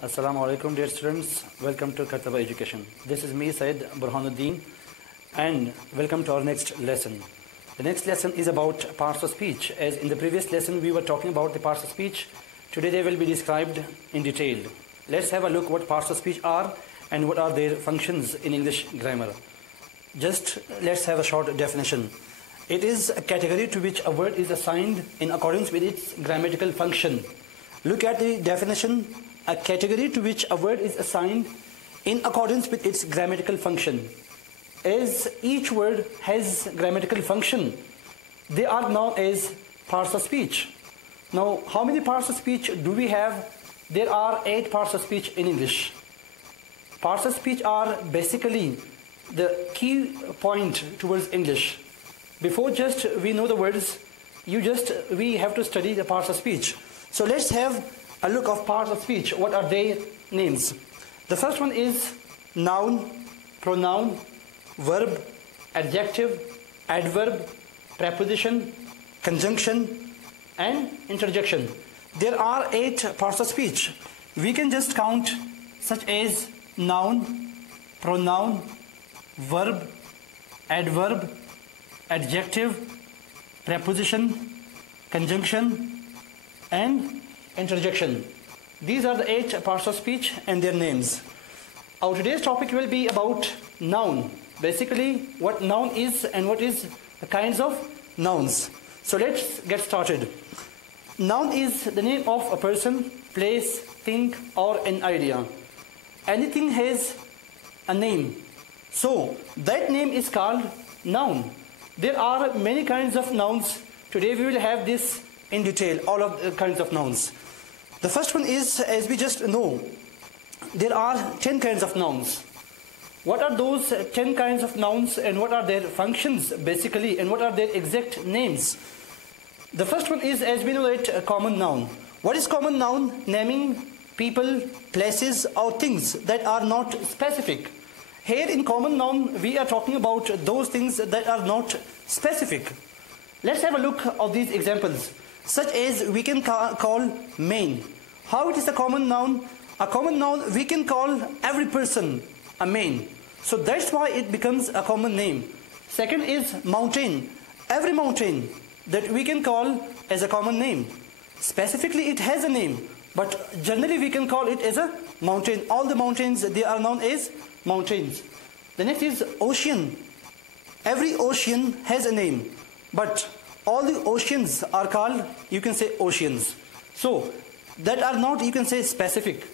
Assalamu alaikum dear students, welcome to Kartaba Education. This is me Syed Burhanuddin and welcome to our next lesson. The next lesson is about parts of speech. As in the previous lesson we were talking about the parts of speech, today they will be described in detail. Let's have a look what parts of speech are and what are their functions in English grammar. Just let's have a short definition. It is a category to which a word is assigned in accordance with its grammatical function. Look at the definition. A category to which a word is assigned in accordance with its grammatical function. As each word has grammatical function, they are known as parts of speech. Now, how many parts of speech do we have? There are 8 parts of speech in English. Parts of speech are basically the key point towards English. Before just we know the words, we have to study the parts of speech. So let's have a look of parts of speech. What are their names? The first one is noun, pronoun, verb, adjective, adverb, preposition, conjunction, and interjection. There are 8 parts of speech. We can just count such as noun, pronoun, verb, adverb, adjective, preposition, conjunction, and interjection. These are the 8 parts of speech and their names. Our today's topic will be about noun. Basically, what noun is and what is the kinds of nouns. So let's get started. Noun is the name of a person, place, thing, or an idea. Anything has a name. So that name is called noun. There are many kinds of nouns. Today we will have this in detail, all of the kinds of nouns. The first one is, as we just know, there are 10 kinds of nouns. What are those 10 kinds of nouns and what are their functions basically and what are their exact names? The first one is, as we know it, a common noun. What is common noun? Naming people, places or things that are not specific. Here in common noun we are talking about those things that are not specific. Let's have a look at these examples. Such as we can call man. How it is a common noun? A common noun we can call every person a man. So that's why it becomes a common name. Second is mountain. Every mountain that we can call as a common name. Specifically it has a name, but generally we can call it as a mountain. All the mountains, they are known as mountains. The next is ocean. Every ocean has a name, but all the oceans are called, you can say, oceans. So that are not, you can say, specific.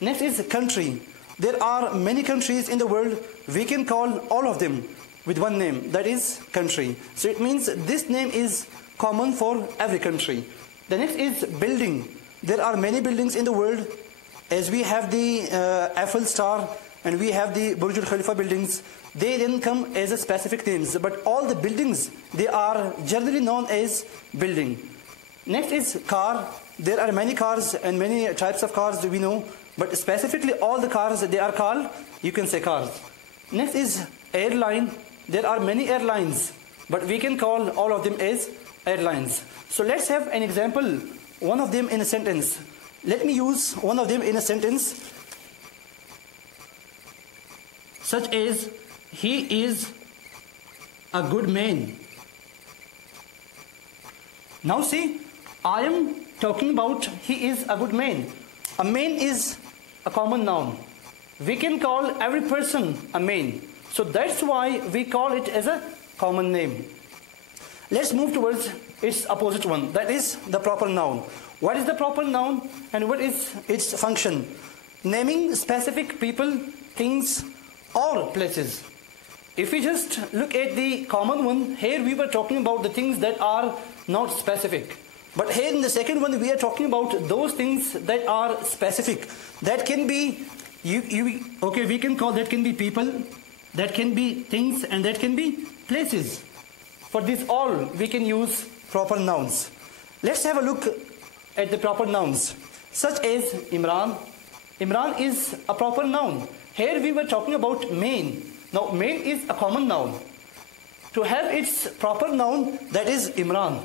Next is country. There are many countries in the world. We can call all of them with one name, that is country. So it means this name is common for every country. The next is building. There are many buildings in the world. As we have the Eiffel Star and we have the Burj Al Khalifa buildings, they then come as a specific names, but all the buildings, they are generally known as building. Next is car. There are many cars and many types of cars we know, but specifically all the cars, they are called, you can say, cars. Next is airline. There are many airlines, but we can call all of them as airlines. So let's have an example, one of them in a sentence. Let me use one of them in a sentence, such as, he is a good man. Now see, I am talking about he is a good man. A man is a common noun. We can call every person a man. So that's why we call it as a common name. Let's move towards its opposite one, that is the proper noun. What is the proper noun and what is its function? Naming specific people, things, or places. If we just look at the common one, here we were talking about the things that are not specific. But here in the second one, we are talking about those things that are specific. That can be, we can call, that can be people, that can be things, and that can be places. For this all, we can use proper nouns. Let's have a look at the proper nouns, such as Imran. Imran is a proper noun. Here we were talking about man. Now, man is a common noun. To have its proper noun, that is Imran.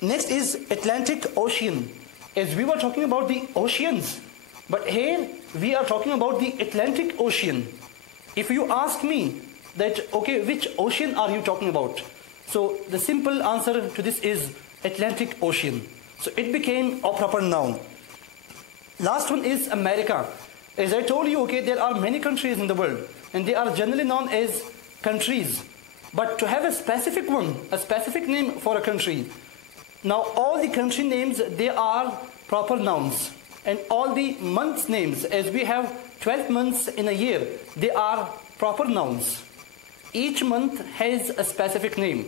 Next is Atlantic Ocean. As we were talking about the oceans, But here we are talking about the Atlantic Ocean. If you ask me that, okay, which ocean are you talking about? So the simple answer to this is Atlantic Ocean. So it became a proper noun. Last one is America. As I told you, okay, there are many countries in the world and they are generally known as countries. But to have a specific one, a specific name for a country, now all the country names, they are proper nouns. And all the months names, as we have 12 months in a year, they are proper nouns. Each month has a specific name.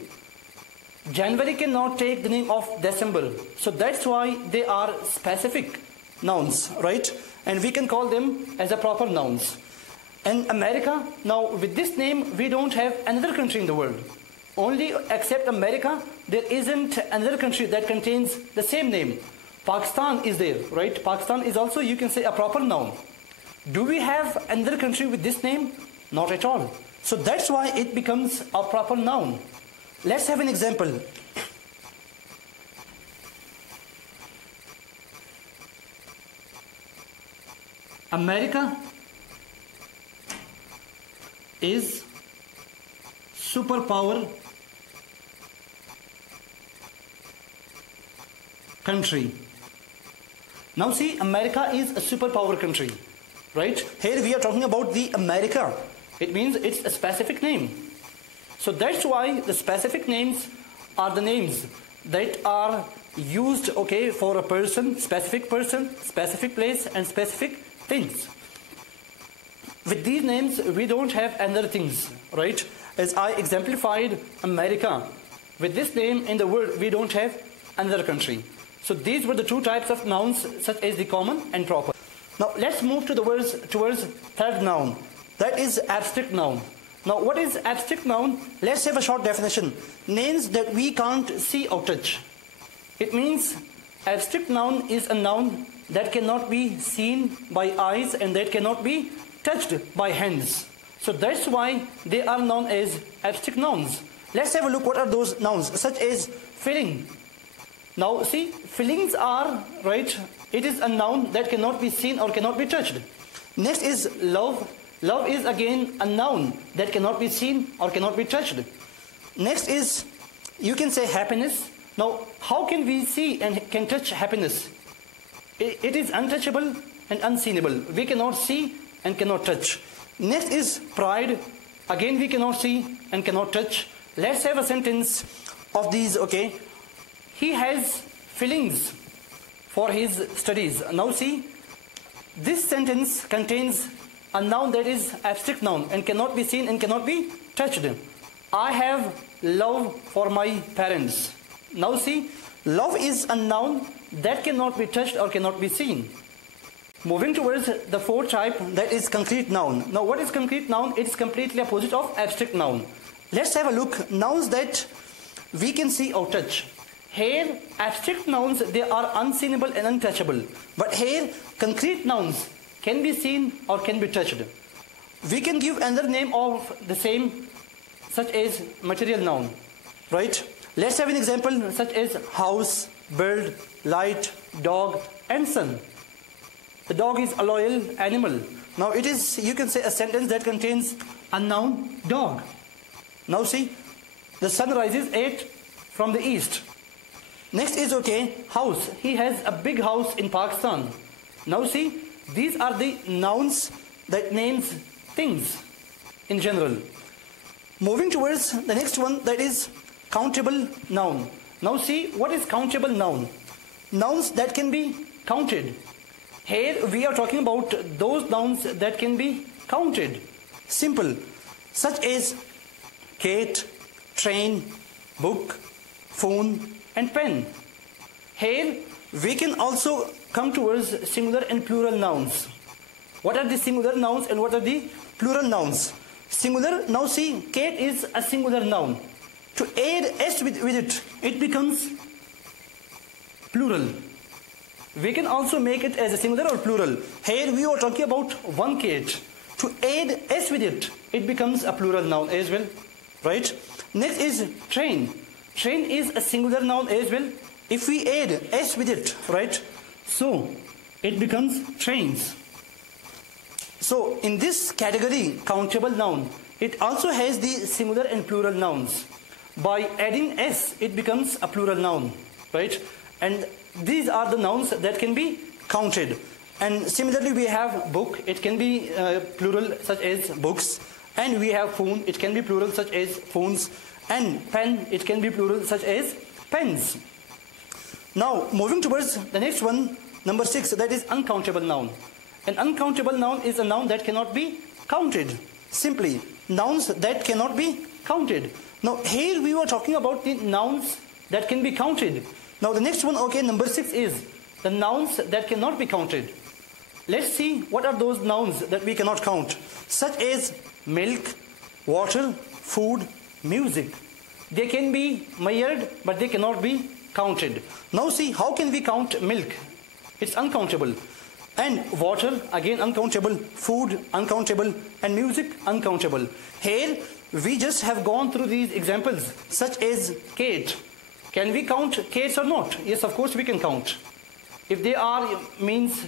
January cannot take the name of December. So that's why they are specific nouns, right? And we can call them as a proper nouns. And America, now with this name, we don't have another country in the world. Only except America, there isn't another country that contains the same name. Pakistan is there, right? Pakistan is also, you can say, a proper noun. Do we have another country with this name? Not at all. So that's why it becomes a proper noun. Let's have an example. America is superpower country. Now see, America is a superpower country, right? Here we are talking about the America. It means it's a specific name. So that's why the specific names are the names that are used, okay, for a person, specific place, and specific things. With these names, we don't have other things, right? As I exemplified America. With this name in the world, we don't have another country. So these were the two types of nouns, such as the common and proper. Now let's move to the words towards third noun. That is abstract noun. Now what is abstract noun? Let's have a short definition. Names that we can't see or touch. It means abstract noun is a noun that cannot be seen by eyes and that cannot be touched by hands. So that's why they are known as abstract nouns. Let's have a look what are those nouns, such as feeling. Now see, feelings are, right, it is a noun that cannot be seen or cannot be touched. Next is love. Love is again a noun that cannot be seen or cannot be touched. Next is, you can say happiness. Now how can we see and can touch happiness? It is untouchable and unseenable. We cannot see and cannot touch. Next is pride. Again we cannot see and cannot touch. Let's have a sentence of these, okay. He has feelings for his studies. Now see, this sentence contains a noun that is abstract noun and cannot be seen and cannot be touched. I have love for my parents. Now see, love is a noun that cannot be touched or cannot be seen. Moving towards the fourth type, that is concrete noun. Now what is concrete noun? It is completely opposite of abstract noun. Let's have a look. Nouns that we can see or touch. Here, abstract nouns, they are unseenable and untouchable. But here, concrete nouns can be seen or can be touched. We can give another name of the same, such as material noun, right? Let's have an example such as house, bird, light, dog, and sun. The dog is a loyal animal. Now it is, you can say, a sentence that contains a noun, dog. Now see, the sun rises from the east. Next is, okay, house. He has a big house in Pakistan. Now see, these are the nouns that names things in general. Moving towards the next one, that is countable noun. Now see, what is countable noun? Nouns that can be counted. Here we are talking about those nouns that can be counted. Simple, such as cat, train, book, phone, and pen. Here we can also come towards singular and plural nouns. What are the singular nouns and what are the plural nouns? Singular, now see, cat is a singular noun. To add s with it, it becomes plural. We can also make it as a singular or plural. Here we are talking about one cat. To add s with it, it becomes a plural noun as well, right? Next is train. Train is a singular noun as well. If we add s with it, right? So it becomes trains. So in this category, countable noun, it also has the singular and plural nouns. By adding s, it becomes a plural noun, right? And these are the nouns that can be counted. And similarly, we have book, it can be plural such as books. And we have phone, it can be plural such as phones. And pen, it can be plural such as pens. Now, moving towards the next one, number 6, that is uncountable noun. An uncountable noun is a noun that cannot be counted. Simply, nouns that cannot be counted. Now, here we were talking about the nouns that can be counted. Now, the next one, okay, number 6 is the nouns that cannot be counted. Let's see what are those nouns that we cannot count, such as milk, water, food, music. They can be measured, but they cannot be counted. Now see, how can we count milk? It's uncountable. And water, again uncountable. Food, uncountable. And music, uncountable. Here, we just have gone through these examples, such as cat. Can we count cats or not? Yes, of course we can count. If they are means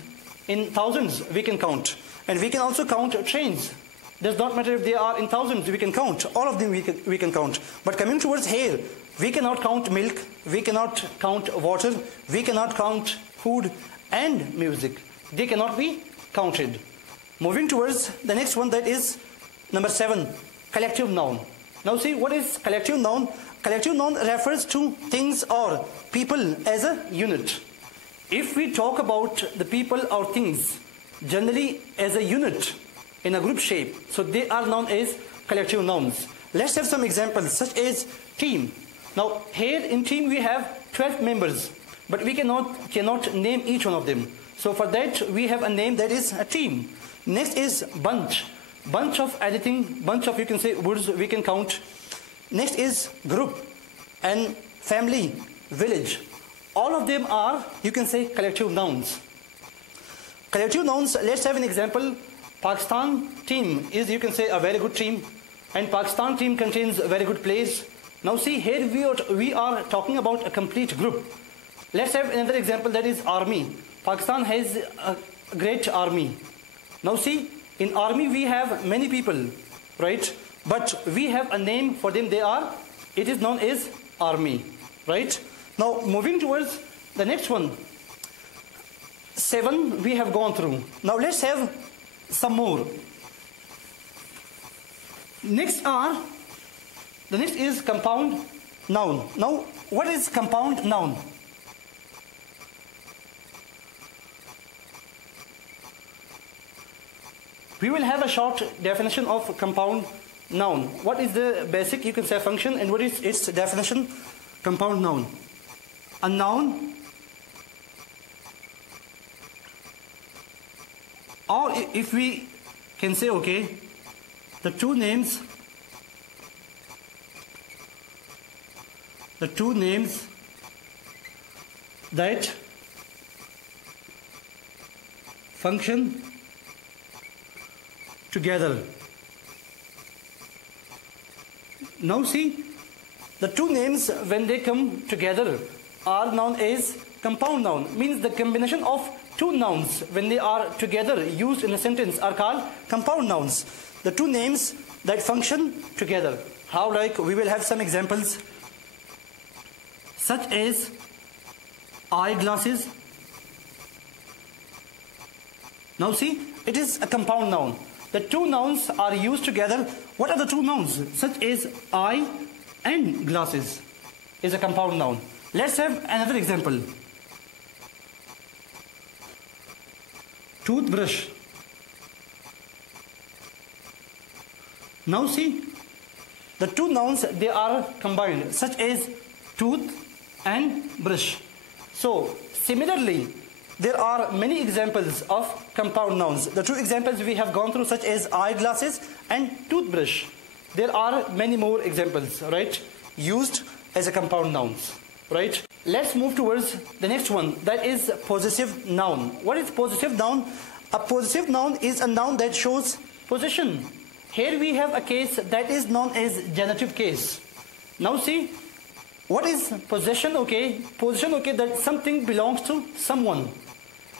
in thousands, we can count. And we can also count trains. Does not matter if they are in thousands, we can count. All of them we can count. But coming towards here, we cannot count milk, we cannot count water, we cannot count food and music. They cannot be counted. Moving towards the next one, that is number 7, collective noun. Now see, what is collective noun? Collective noun refers to things or people as a unit. If we talk about the people or things generally as a unit in a group shape, so they are known as collective nouns. Let's have some examples, such as team. Now here in team we have 12 members, but we cannot name each one of them. So for that we have a name that is a team. Next is bunch. Bunch of anything, bunch of, you can say, words we can count. Next is group and family, village. All of them are, you can say, collective nouns. Collective nouns, let's have an example. Pakistan team is, you can say, a very good team. And Pakistan team contains very good players. Now see, here we are talking about a complete group. Let's have another example, that is army. Pakistan has a great army. Now see, in army we have many people, right? But we have a name for them. It is known as army, right? Now moving towards the next one. 7 we have gone through. Now let's have some more. The next is compound noun. Now what is compound noun? We will have a short definition of compound noun. What is the basic, you can say, function, and what is its definition? Compound noun. A noun, or if we can say, okay, the two names that function together. Now see, the two names when they come together are known as compound noun. Means the combination of two nouns when they are together used in a sentence are called compound nouns. The two names that function together. How? Like, we will have some examples, such as eyeglasses. Now see, it is a compound noun. The two nouns are used together. What are the two nouns? Such as eye and glasses is a compound noun. Let's have another example. Toothbrush. Now see, the two nouns, they are combined, such as tooth and brush. So similarly, there are many examples of compound nouns. The two examples we have gone through, such as eyeglasses and toothbrush. There are many more examples, right, used as a compound nouns, right? Let's move towards the next one, that is possessive noun. What is possessive noun? A possessive noun is a noun that shows possession. Here we have a case that is known as genitive case. Now see, what is possession? Okay, possession, okay, that something belongs to someone.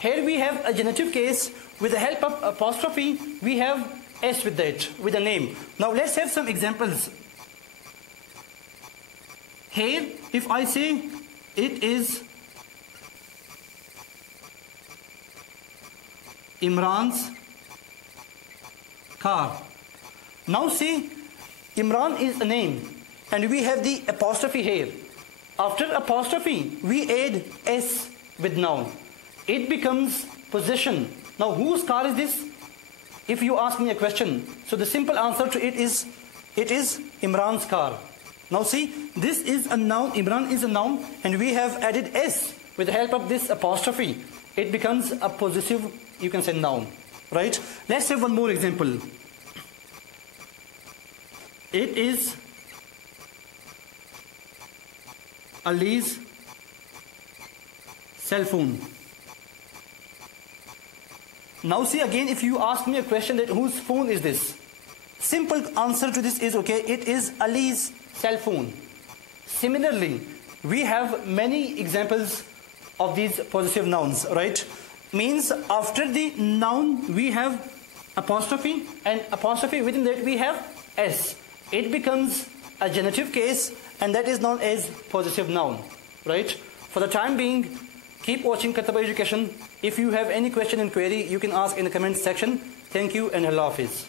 Here we have a genitive case. With the help of apostrophe, we have S with it, with a name. Now let's have some examples. Here, if I say it is Imran's car. Now see, Imran is a name and we have the apostrophe here. After apostrophe, we add S with noun. It becomes possession. Now whose car is this? If you ask me a question, so the simple answer to it is Imran's car. Now see, this is a noun, Imran is a noun, and we have added S with the help of this apostrophe. It becomes a possessive, you can say, noun, right? Let's have one more example. It is Ali's cell phone. Now see again, if you ask me a question that whose phone is this? Simple answer to this is, okay, it is Ali's cell phone. Similarly, we have many examples of these possessive nouns, right? Means after the noun we have apostrophe, and apostrophe within that we have S. It becomes a genitive case, and that is known as possessive noun, right? For the time being, keep watching Kataba Education. If you have any question and query, you can ask in the comment section. Thank you and Allah Hafiz.